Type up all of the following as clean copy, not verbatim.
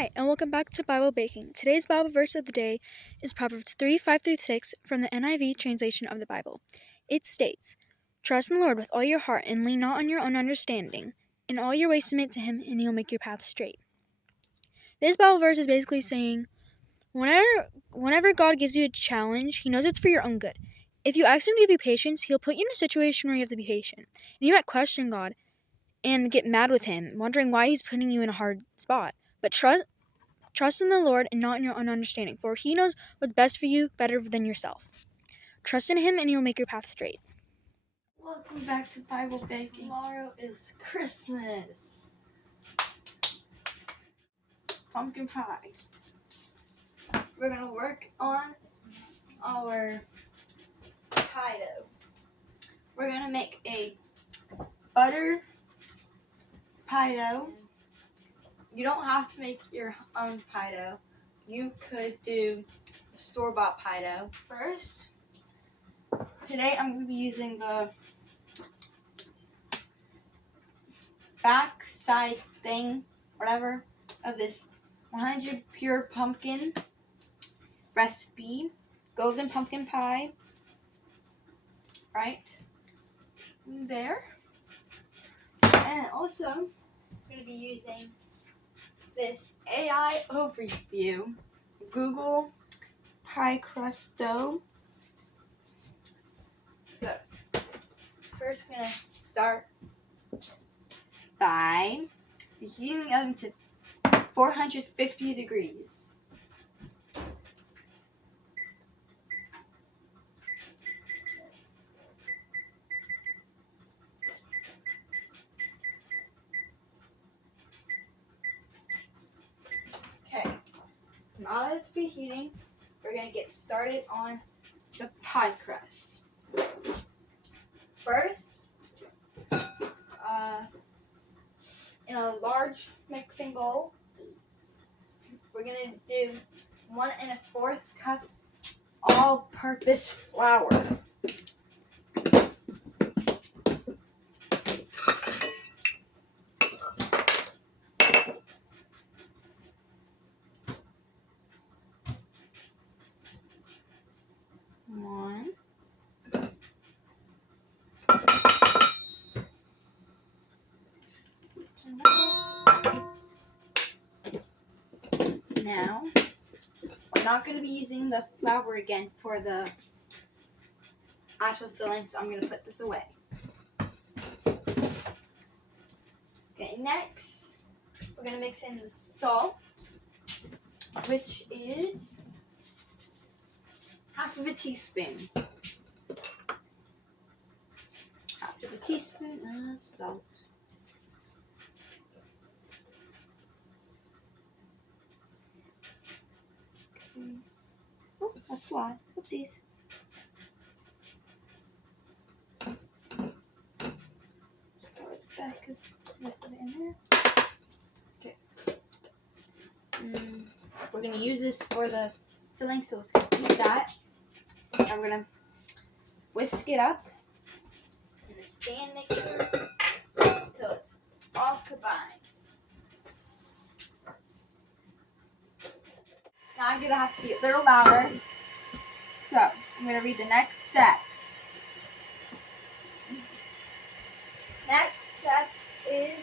Hi, and welcome back to Bible Baking. Today's Bible verse of the day is Proverbs 3:5-6 from the NIV translation of the Bible. It states, "Trust in the Lord with all your heart and lean not on your own understanding. In all your ways submit to Him, and He'll make your path straight." This Bible verse is basically saying, whenever God gives you a challenge, He knows it's for your own good. If you ask Him to give you patience, He'll put you in a situation where you have to be patient. And you might question God and get mad with Him, wondering why He's putting you in a hard spot. But trust in the Lord and not in your own understanding, for He knows what's best for you better than yourself. Trust in Him and He'll make your path straight. Welcome back to Bible Baking. Tomorrow is Christmas. Pumpkin pie. We're going to work on our pie dough. We're going to make a butter pie dough. You don't have to make your own pie dough. You could do store-bought pie dough. First, today I'm going to be using the back side thing, whatever, of this 100 pure pumpkin recipe, golden pumpkin pie, right there. And also, I'm going to be using this AI overview, Google Pie Crust dough. So, first we're going to start by heating the oven to 450 degrees. Okay, now that it's preheating, we're going to get started on the pie crust. First, in a large mixing bowl, we're going to do 1 1/4 cup all-purpose flour. One. Now, we're not going to be using the flour again for the actual filling, so I'm going to put this away. Okay, next, we're going to mix in the salt, which is 1/2 teaspoon. 1/2 teaspoon of salt. Okay. Oh, that's why. Oopsies. Back of this in there. Okay. We're going to use this for the filling, so let's keep that. And we're going to whisk it up in the stand mixer until it's all combined. Now I'm going to have to be a little louder. So I'm going to read the next step. Next step is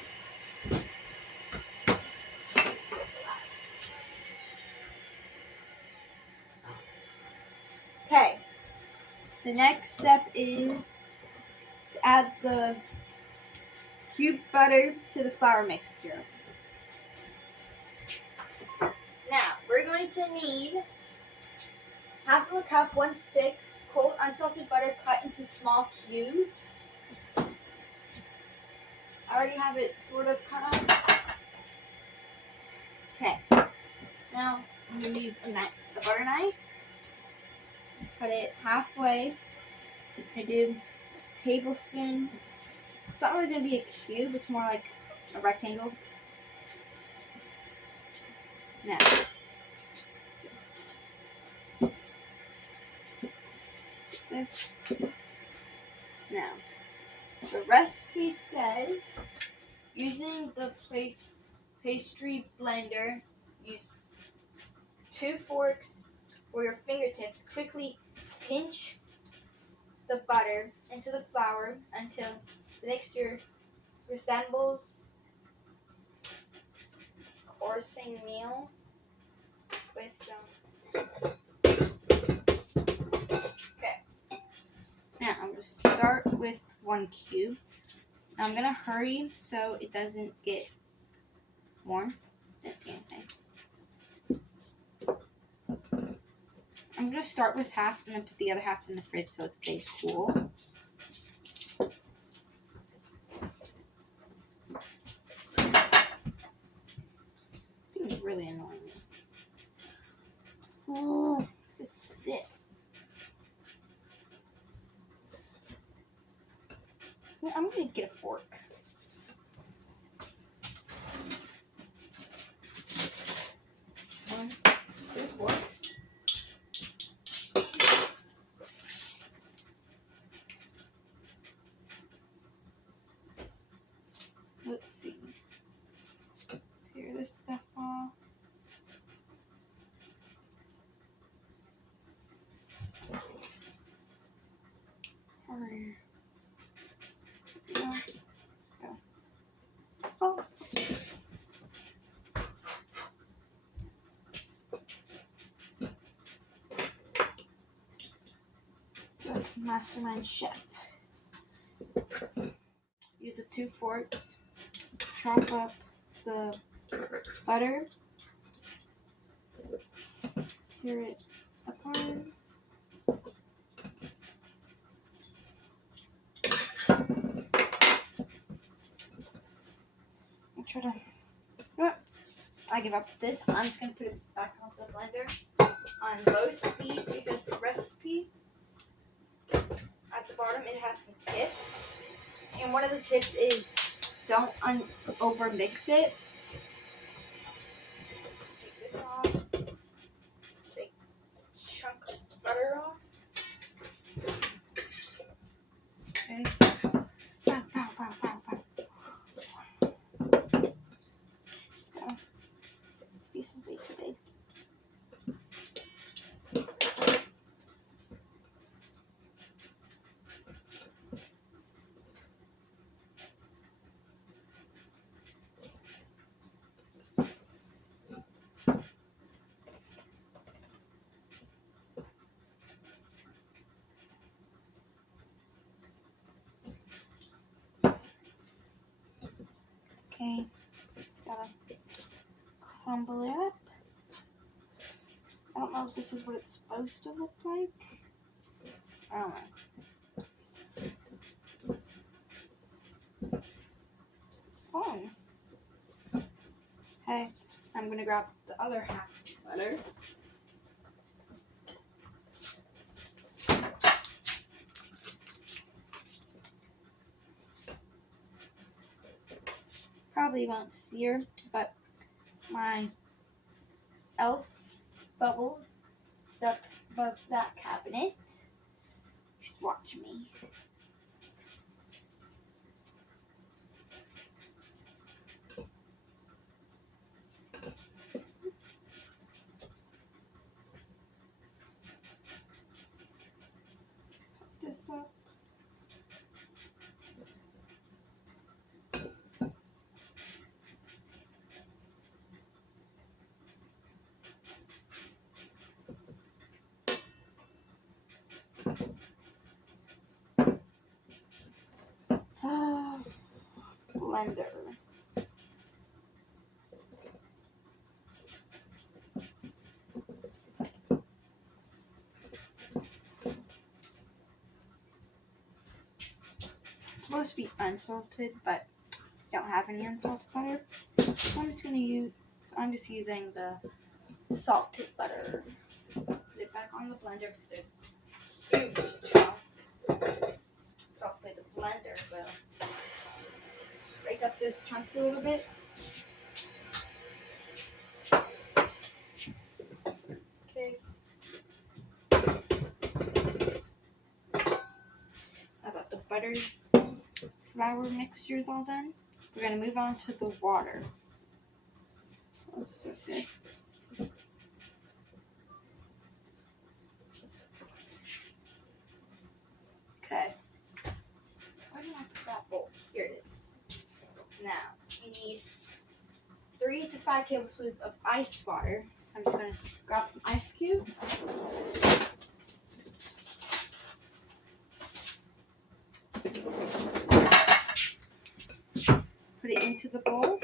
okay. The next step is to add the cubed butter to the flour mixture. Now we're going to need 1/2 cup, 1 stick, cold unsalted butter cut into small cubes. I already have it sort of cut up. Okay. Now I'm going to use a butter knife. Cut it halfway. I do a tablespoon. It's not really going to be a cube, it's more like a rectangle. Now, this. Now, the recipe says using the pastry blender, use 2 forks or your fingertips. Quickly pinch the butter into the flour until the mixture resembles coursing meal with some. Okay. Now I'm going to start with 1 cube. Now I'm going to hurry so it doesn't get warm. Didn't see anything. I'm going to start with half and then put the other half in the fridge so it stays cool. This is really annoying me. Oh, this is stiff. I'm going to get a fork. One, 2 forks. Let's see. Tear this stuff off. Hurry. Go. Oh. That's Mastermind Chef. Use the 2 forks. Chop up the butter. Tear it apart. I give up this. I'm just going to put it back onto the blender on low speed because the recipe at the bottom, it has some tips. And one of the tips is don't over mix it. Take this off. Take a chunk of butter off. Okay. Pow, pow, pow, pow, pow. Let's go. This piece is way too big. Okay, just gotta crumble it up. I don't know if this is what it's supposed to look like. I don't know. Fun. Okay, I'm gonna grab the other half of butter. Probably won't sear, but my elf bubbles up above that cabinet. Just watch me. Put this up. Blender. It's supposed to be unsalted, but I don't have any unsalted butter. So I'm just using the salted butter. Put it back on the blender because there's huge chunks. Hopefully the blender will break up those chunks a little bit. Okay. Now that the butter flour mixture is all done, we're going to move on to the water. That's so good. 5 tablespoons of ice water. I'm just going to grab some ice cubes. Put it into the bowl.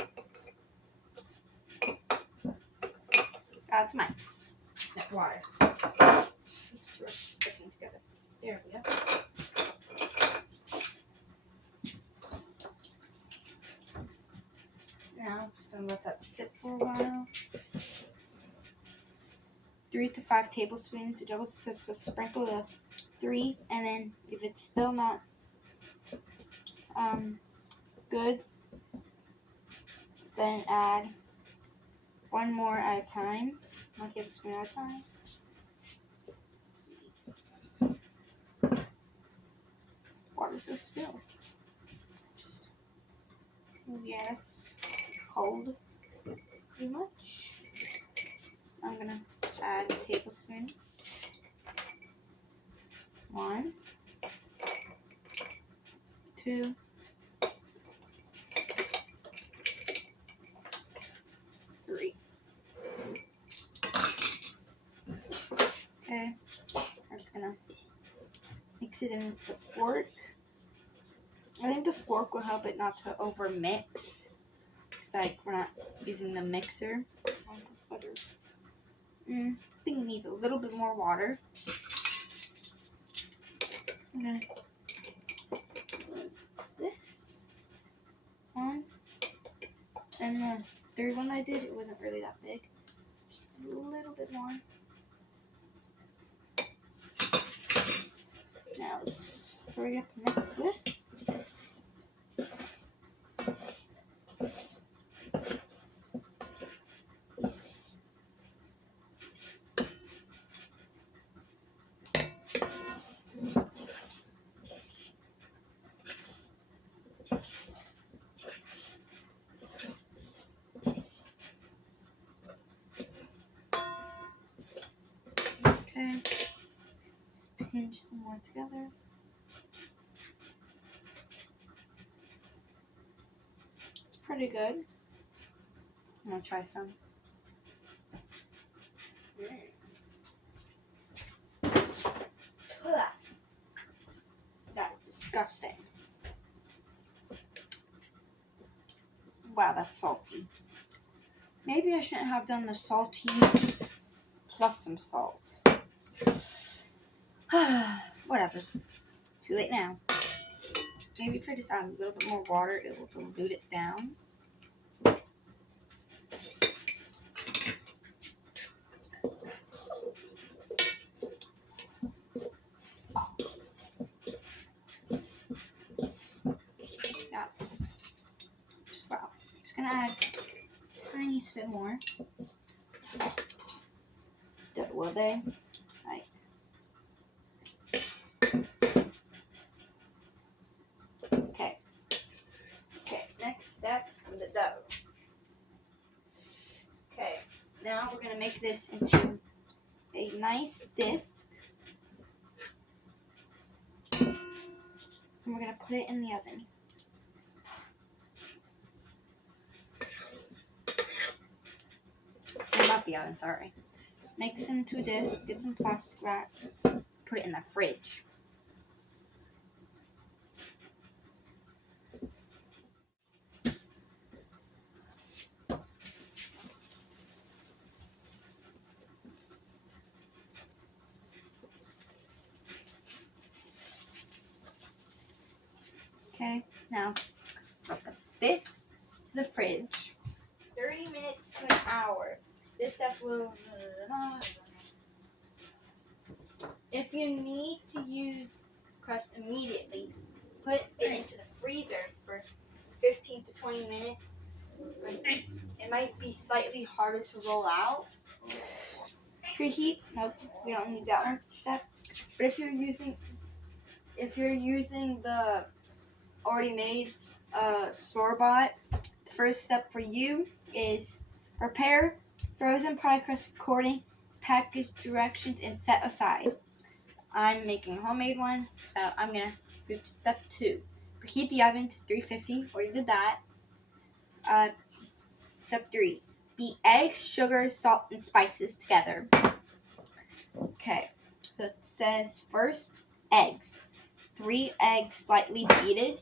Add some ice. No, water. These two are sticking together. There we go. Now I'm just going to let that sit for a while. 3 to 5 tablespoons. It also says to sprinkle the 3, and then if it's still not good, then add 1 more at a time. 1 tablespoon at a time. Water's so still. Yeah, it's cold pretty much. I'm gonna add a tablespoon. 1, 2, 3. Okay, I'm just gonna mix it in with the fork. I think the fork will help it not to over mix. It's like we're not using the mixer. I think it needs a little bit more water. I'm gonna put this on. And the third one I did, it wasn't really that big. Just a little bit more. Now let's hurry up and mix this. Okay, let's pinch some more together. It's pretty good. I'm gonna try some. That's disgusting. Wow, that's salty. Maybe I shouldn't have done the salty plus some salt. Whatever. Too late now. Maybe if I just add a little bit more water, it will dilute it down. Wow. Just gonna add a tiny bit more. Will they? Right. Okay. Okay, next step for the dough. Okay, now we're gonna make this into a nice disc. And we're gonna put it in the oven. Not the oven, sorry. Make this into a disc, get some plastic wrap, put it in the fridge. Okay, now put this to the fridge. 30 minutes to an hour. This step will... If you need to use crust immediately, put it into the freezer for 15 to 20 minutes. It might be slightly harder to roll out. Preheat? Nope, we don't need that one step. But if you're using the already made store-bought, the first step for you is prepare frozen pie crust according to package directions and set aside. I'm making a homemade one, so I'm going to move to step 2. Preheat the oven to 350. Already did that. Step 3. beat eggs, sugar, salt, and spices together. Okay, so it says first, eggs. 3 eggs slightly beaten.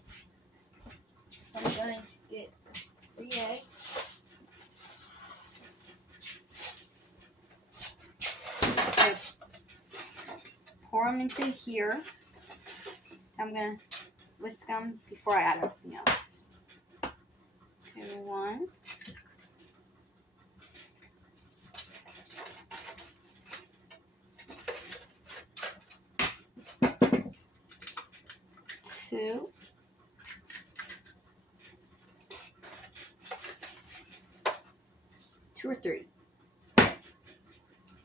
So I'm going to get 3 eggs. Okay. Pour them into here. I'm going to whisk them before I add anything else. Okay, 1. 2. 2 or 3?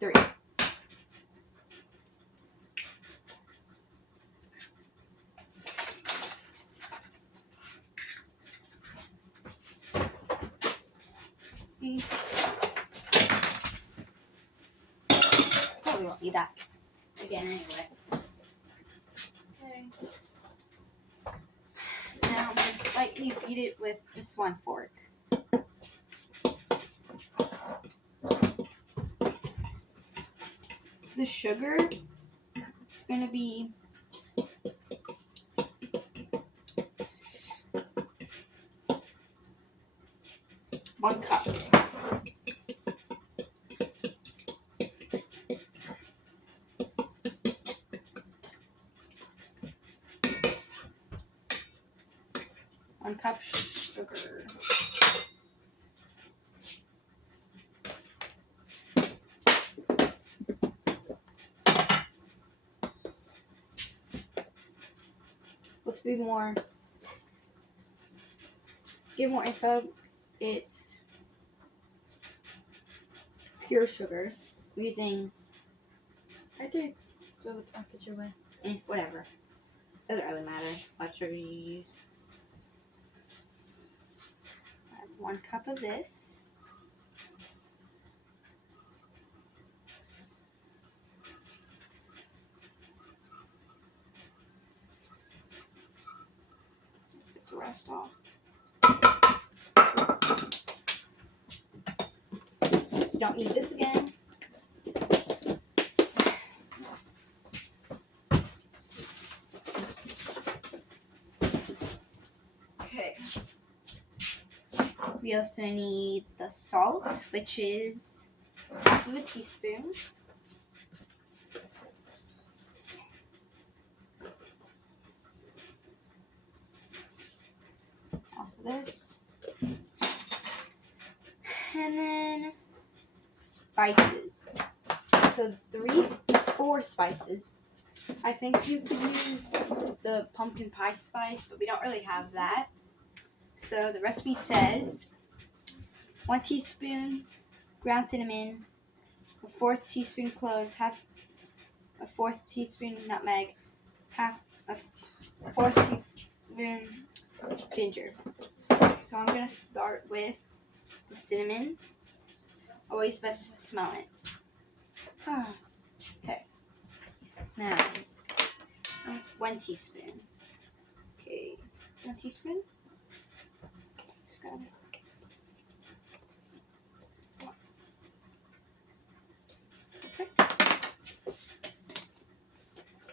3. Probably won't need that again anyway. Okay. Now I'm going to slightly beat it with just 1 fork. The sugar is going to be 1 cup. One cup sugar. Let's be more. Give more info. It's pure sugar. I'm using. I think throw the package away. Whatever. Doesn't really matter what sugar you use. Add 1 cup of this. Get the rest off. You don't need this again. Okay. We also need the salt, which is half of a teaspoon. Half of this. And then spices. So 4 spices. I think you could use the pumpkin pie spice, but we don't really have that. So the recipe says 1 teaspoon ground cinnamon, a 1/4 teaspoon cloves, half a 1/4 teaspoon nutmeg, half a 1/4 teaspoon ginger. So I'm gonna start with the cinnamon. Always best to smell it. Okay. Now 1 teaspoon. Okay, 1 teaspoon. Okay.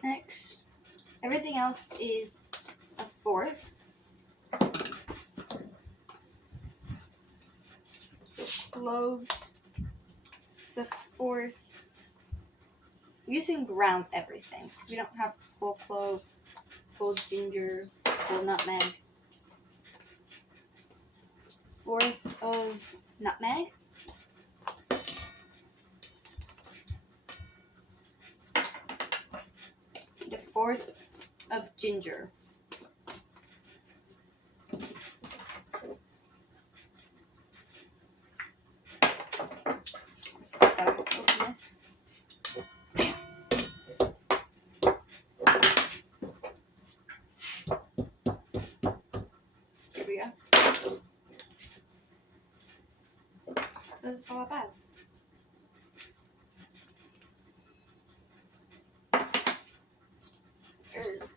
Next, everything else is a 1/4. Cloves is a 1/4. I'm using ground everything. We don't have whole cloves, whole ginger, whole nutmeg. 1/4 of nutmeg. And a 1/4 of ginger. Gotta open this. Here we go. Doesn't fall bad.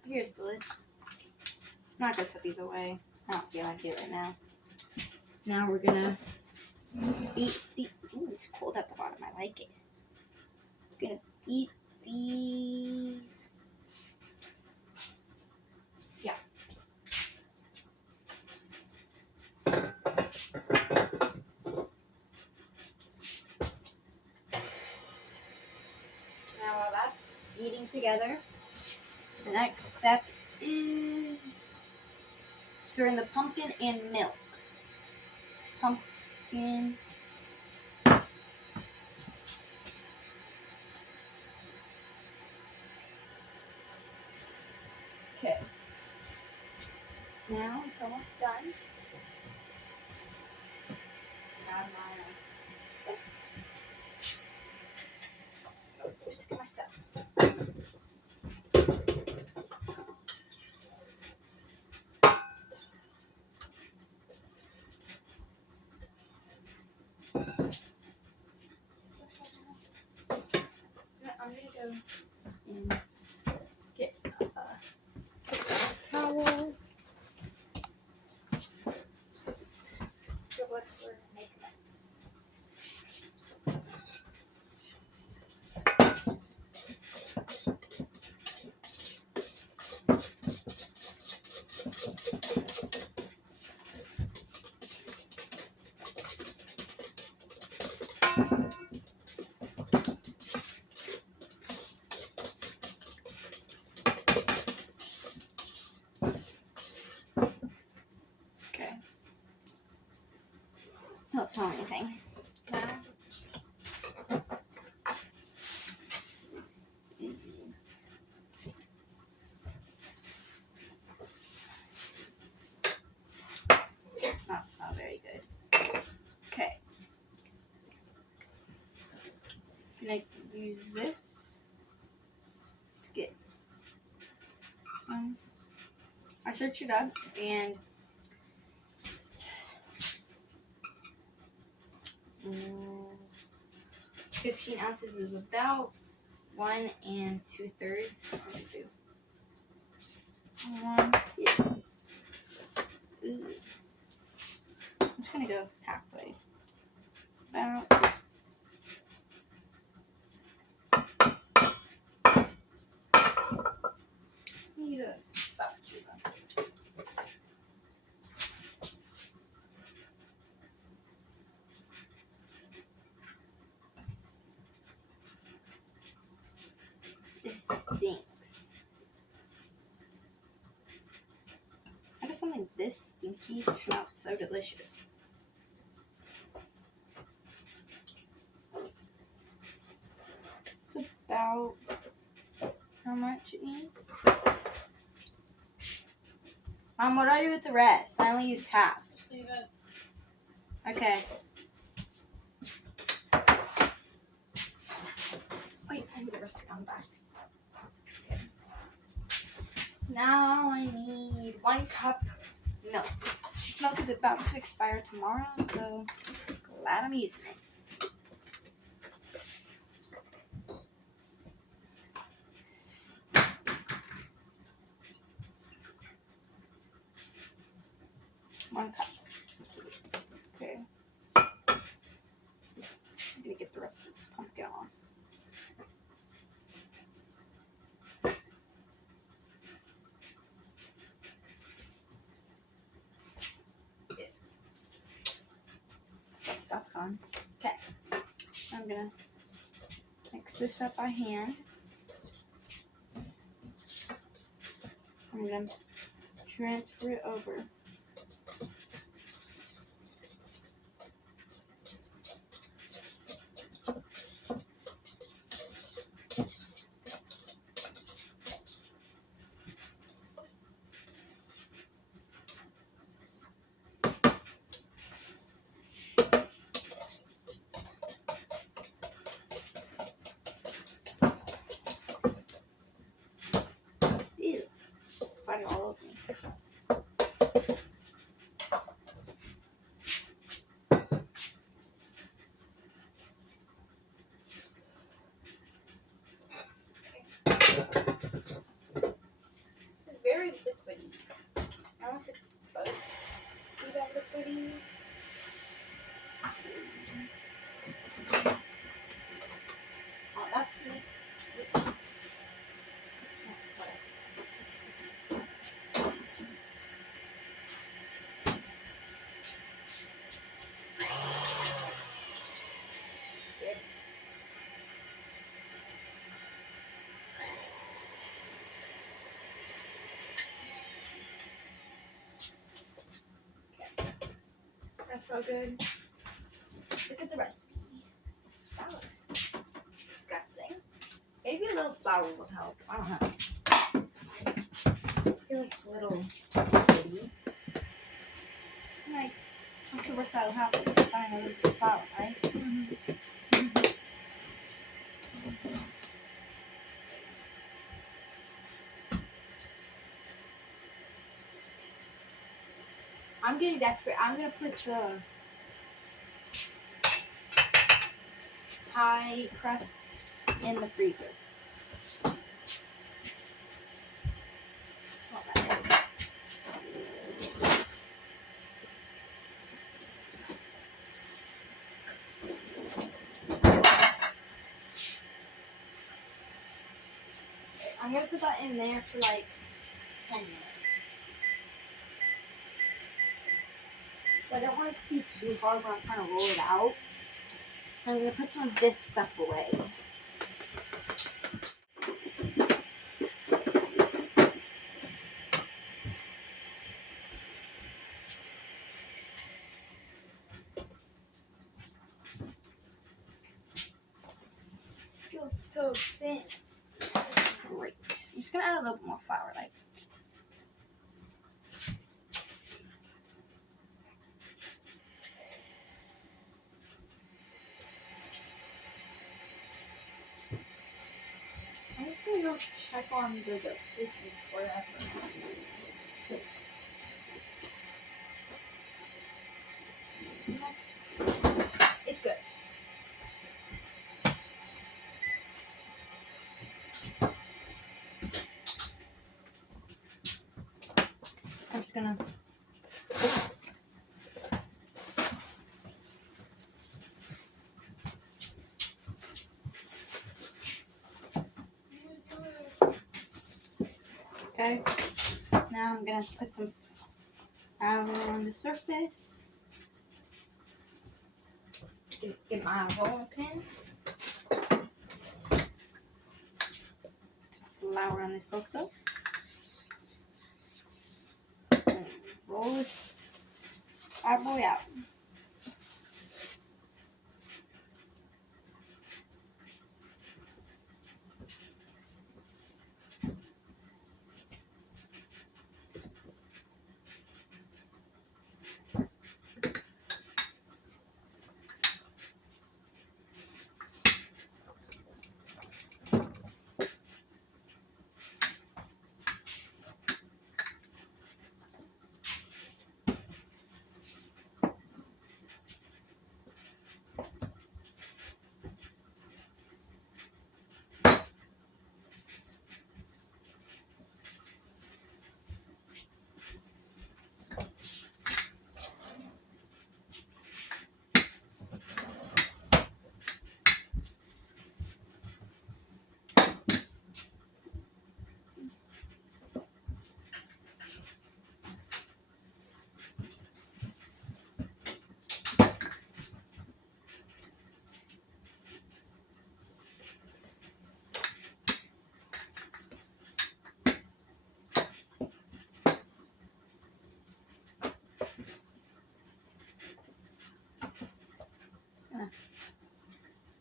Here's the lid. I'm not gonna put these away. I don't feel like it right now. Now we're gonna Beat the. Ooh, it's cold at the bottom. I like it. Gonna beat these. Yeah. Now while that's beating together, the next step is stirring the pumpkin and milk. Pumpkin. Okay. Now it's almost done. Grab my whisk myself. I'm gonna go and get a towel. So let's make a mess. Okay. Don't smell anything. Now, not smell very good. Okay. Gonna use this to get some. I searched it up and 15 ounces is about 1 2/3. I'm just gonna go halfway. About. Need a spatula. This stinks. How does something this stinky smell so delicious? It's about how much it needs. What do I do with the rest? I only used half. Leave it. Okay. Wait, I need the rest on the back. Okay. Now I need 1 cup milk. This milk is about to expire tomorrow, so glad I'm using it. One cup. Okay. I'm gonna get the rest of this pumpkin on. That's gone. Okay. I'm gonna mix this up by hand. I'm gonna transfer it over. Ew. Got it all over me. so good. Look at the recipe. That looks disgusting. Maybe a little flour will help. I don't know. I feel like it's a little bitty. Like, what's the worst that'll happen? Just adding a little bit of flour, right? I'm getting desperate. I'm gonna put the pie crust in the freezer. Not that big. I'm gonna put that in there for like 10 minutes. But I don't want it to be too hard when I'm trying to roll it out. I'm gonna put some of this stuff away. It feels so thin. Great. I'm just gonna add a little bit more flour, like. I'm just gonna go check on the baking forever. It's good. I'm just gonna. Okay. Now I'm gonna put some flour on the surface. Get my rolling pin. Flour on this also. And roll this bad boy out.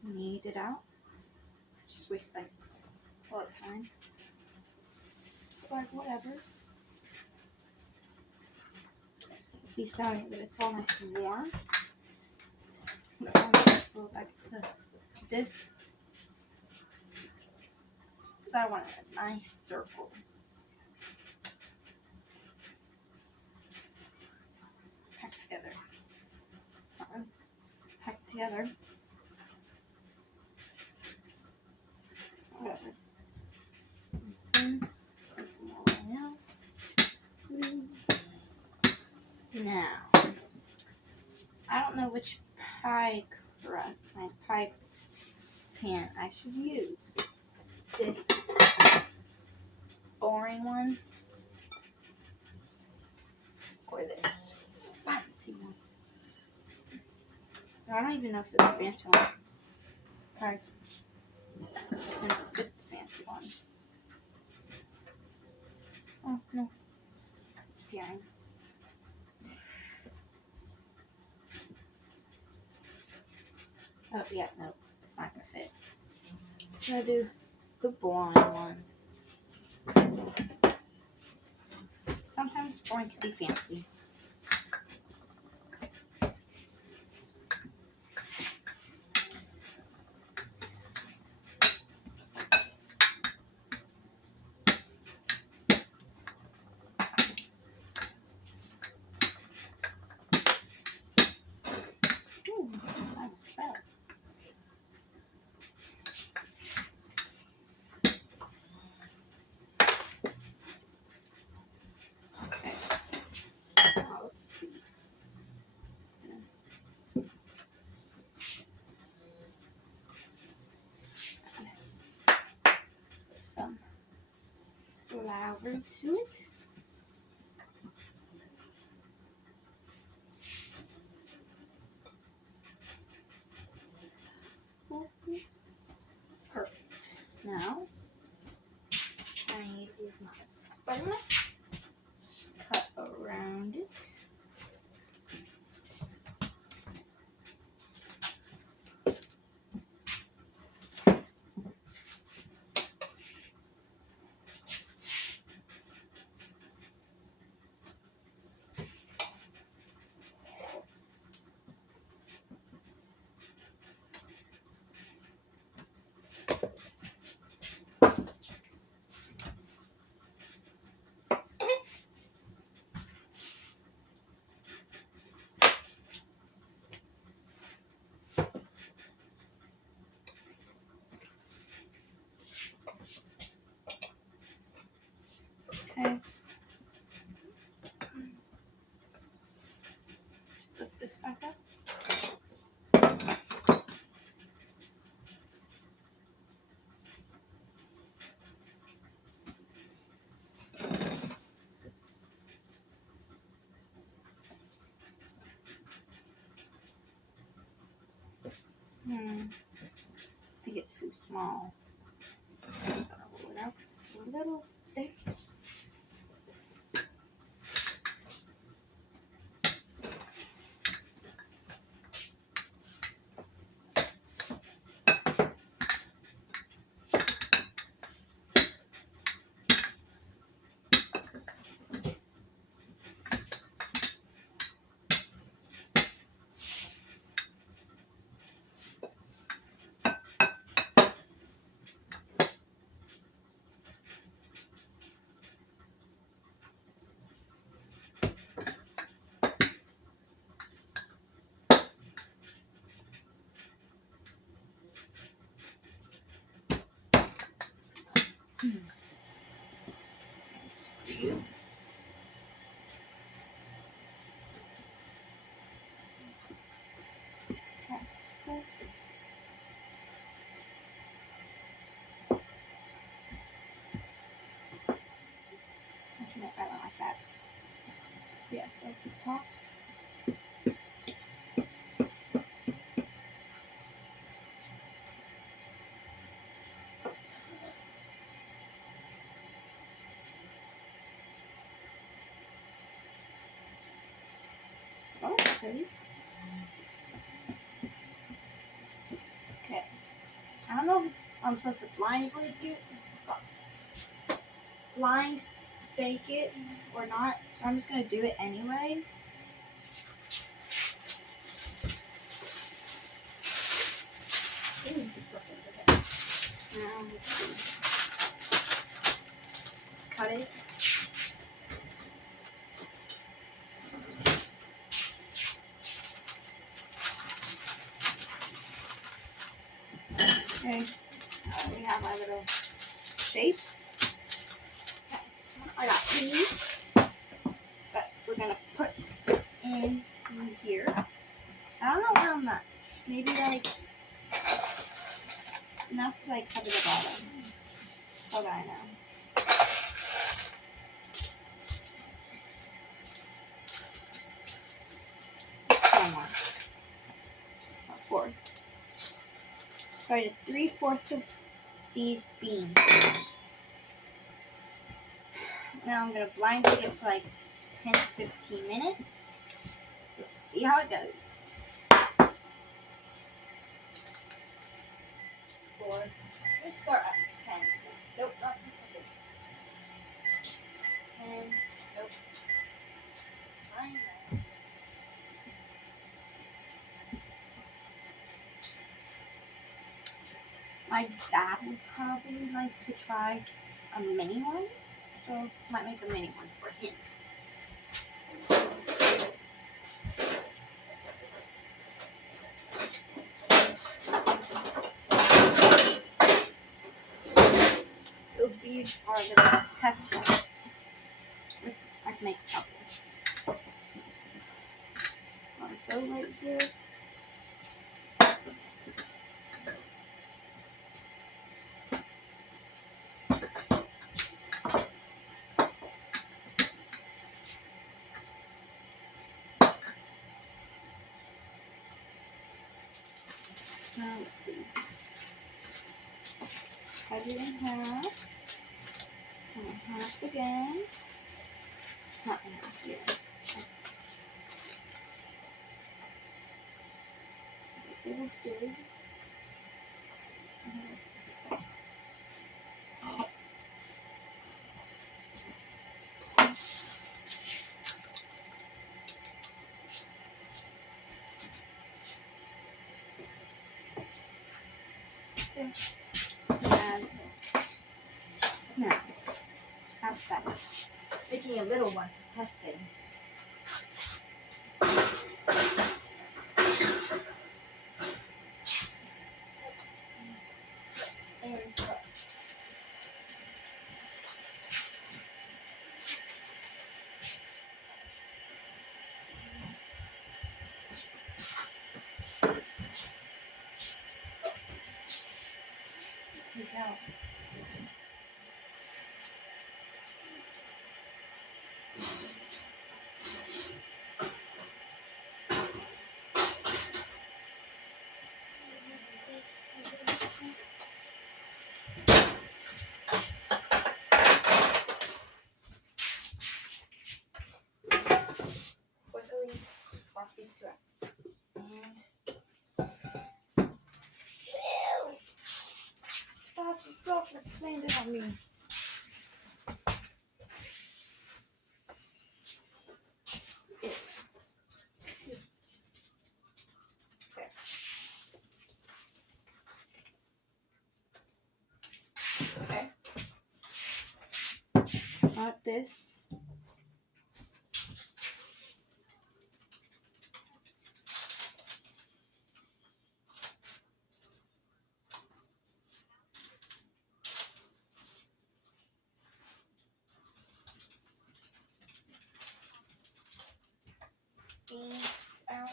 Knead it out. Just waste like a lot of time. But whatever. At least now that it's all nice and warm. I'm gonna go back to this. Because I want a nice circle. Packed together. Packed together. Whatever. Now, I don't know which pie crust, my pie pan I should use. This boring one or this fancy one. I don't even know if it's a fancy one. Probably gonna fit the fancy one. Oh no, steering. Oh, yeah, no, it's not gonna fit. I'm gonna do the boring one. Sometimes boring can be fancy. Ooh, I almost fell. Okay. Now let's see. Put some flour to it. Perfect. Now, I need is my butter. Cut around it. Okay. Lift this back up. I think it's too small. I'm gonna roll it out just a little bit. For you. That's it. Actually, no, I don't like that. Yeah, that's the top. Oh, okay. Okay. I don't know if I'm supposed to blind bake it or not. So I'm just gonna do it anyway. Ooh, now let's see. Cut it. Okay. We have our little shape. Okay. I got these, but we're gonna put in here. I don't know how much. Maybe like enough to like cover the bottom. That's what I know. One more. A fourth. So I did 3/4 of these beans. Now I'm gonna blind bake it for like 10 to 15 minutes. Let's see how it goes. My dad would probably like to try a mini one, so might make a mini one for him. It'll be our little test one. I can make a couple. I'll go right here. Now let's see. Cut it in half. And half again. Not in half here. Little big. Okay. And now, half that. Making a little one for testing. And cut. Here we go. Quickly swap these two out. And lots of droplets landed on me. Okay. Got this. Out.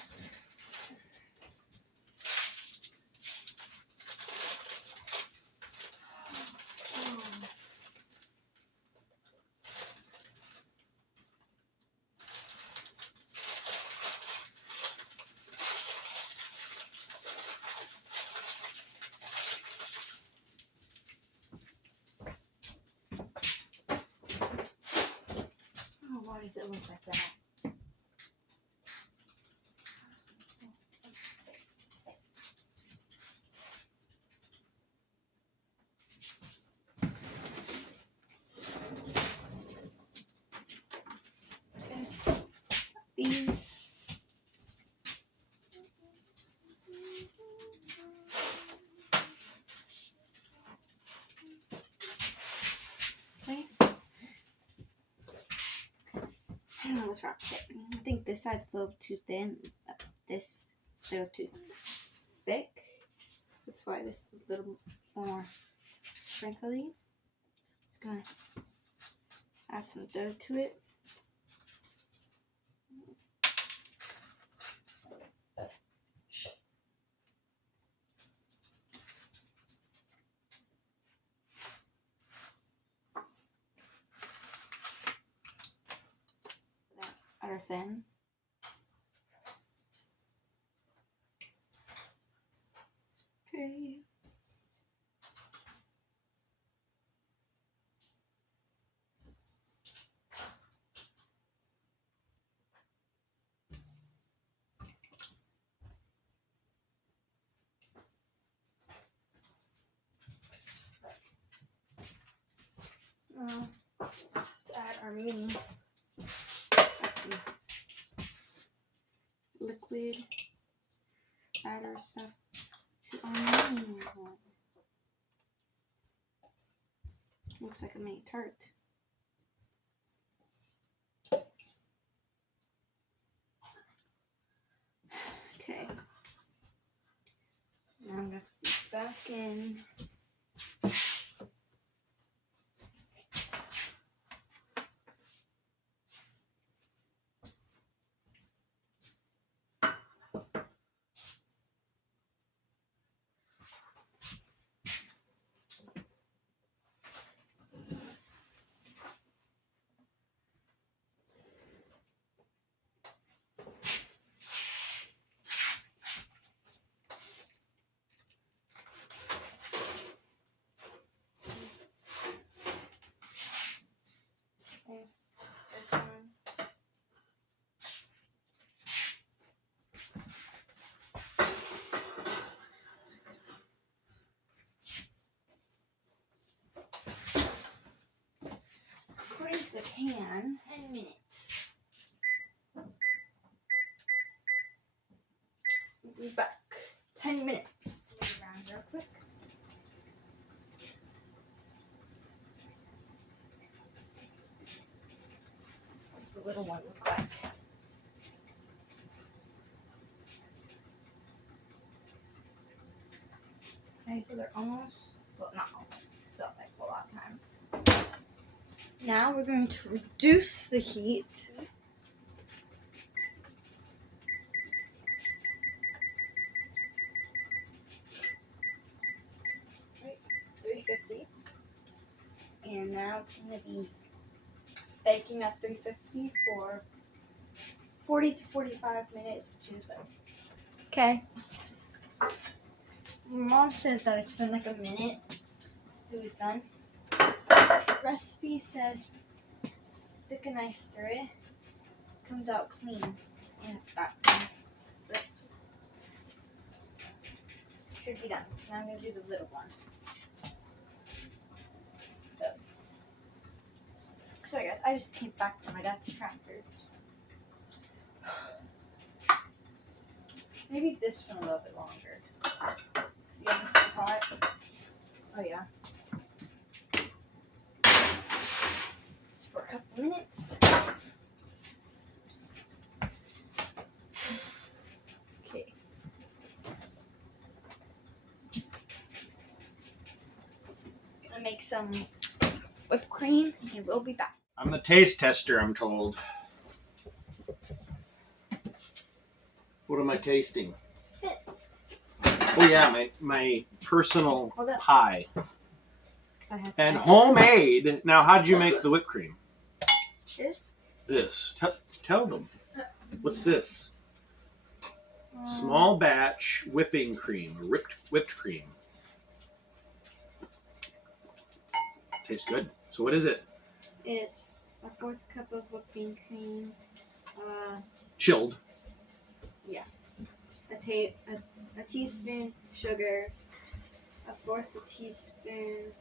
Oh, why does it look like that? Okay. These. Okay. I don't know what's wrong with it. I think this side's a little too thin. This is a little too thick. That's why this is a little more crinkly. Just gonna add some dough to it. Are thin. Okay. Let's add our mini. Add some liquid batter stuff to our mini one. Looks like a mini tart. Okay. Now I'm gonna put these back in. Okay. This one. According to the can, 10 minutes. We'll be back. 10 minutes. Move around real quick. What's the little one look like? Okay, so they're almost, well, not almost, still like a lot of time. Now we're going to reduce the heat. Right, 350. And now it's going to be baking at 350 for 40 to 45 minutes, which is like, okay. Mom said that it's been like a minute since it was done. The recipe said stick a knife through it, comes out clean, and it's back. Should be done. Now I'm going to do the little one. Sorry guys, I just came back from my dad's tractor. Maybe this one a little bit longer. See how this is hot? Oh yeah. Just for a couple minutes. Okay. Gonna make some whipped cream and we'll be back. I'm the taste tester, I'm told. What am I tasting? This. Oh yeah, my personal Hold up. pie. 'Cause I had And some homemade. Now, how'd you make the whipped cream? This. This. Tell them. What's this? Small batch whipping cream. Whipped cream. Tastes good. So what is it? It's a 4th cup of whipping cream. Chilled. A teaspoon sugar, a 1/4 teaspoon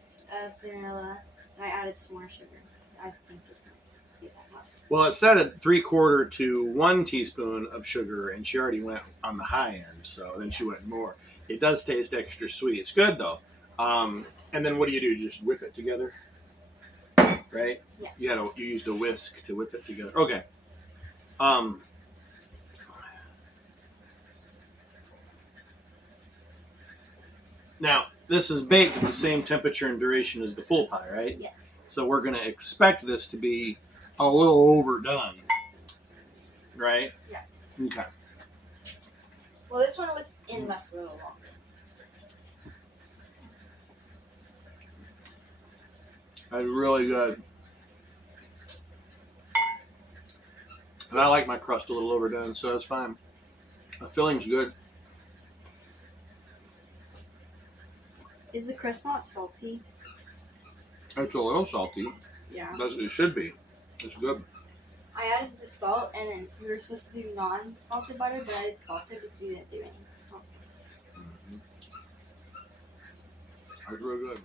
of vanilla. I added some more sugar. I think it's going to do that much. Well, it said a 3/4 to 1 teaspoon of sugar, and she already went on the high end, so then she went more. It does taste extra sweet. It's good though. And then what do? Just whip it together, right? Yeah. You used a whisk to whip it together. Okay. Now this is baked at the same temperature and duration as the full pie, right? Yes. So we're going to expect this to be a little overdone, right? Yeah. Okay. Well, this one was in left a little longer. That's really good. And I like my crust a little overdone, so that's fine. The filling's good. Is the crust not salty? It's a little salty. Yeah. It should be. It's good. I added the salt, and then we were supposed to do non-salted butter, but I did salted because we didn't do any salted. It's really good.